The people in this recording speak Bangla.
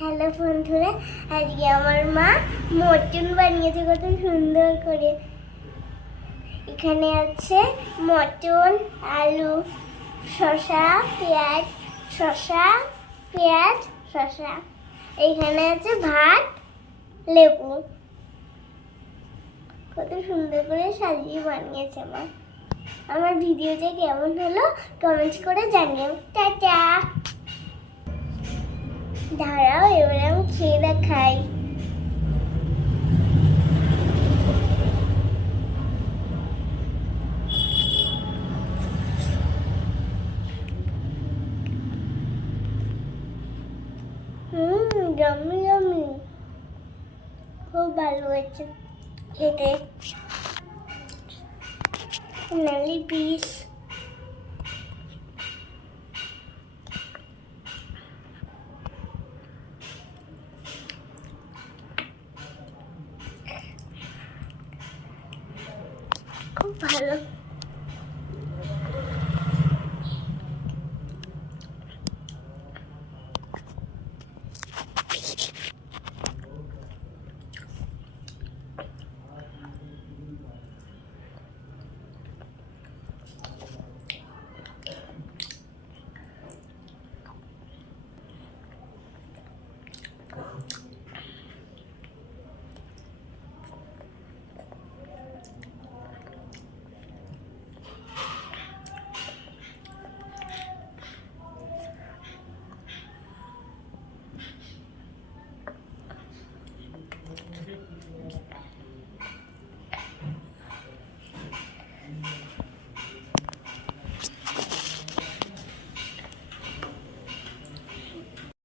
হ্যালো বন্ধুরা, আজকে আমার মা মটন বানিয়েছে কত সুন্দর করে। এখানে আছে মটন, আলু, শসা, পেঁয়াজ, শসা। এখানে আছে ভাত, লেবু। কত সুন্দর করে সাজিয়ে বানিয়েছে মা। আমার ভিডিওটা কেমন হলো কমেন্ট করে জানিও। টাটা। দাঁড়াও, এবারে আমি খেয়ে দেখাই। ইয়াম্মি ইয়াম্মি, খুব ভালো হয়েছে খেতে। নালি পিস। খুব ভালো।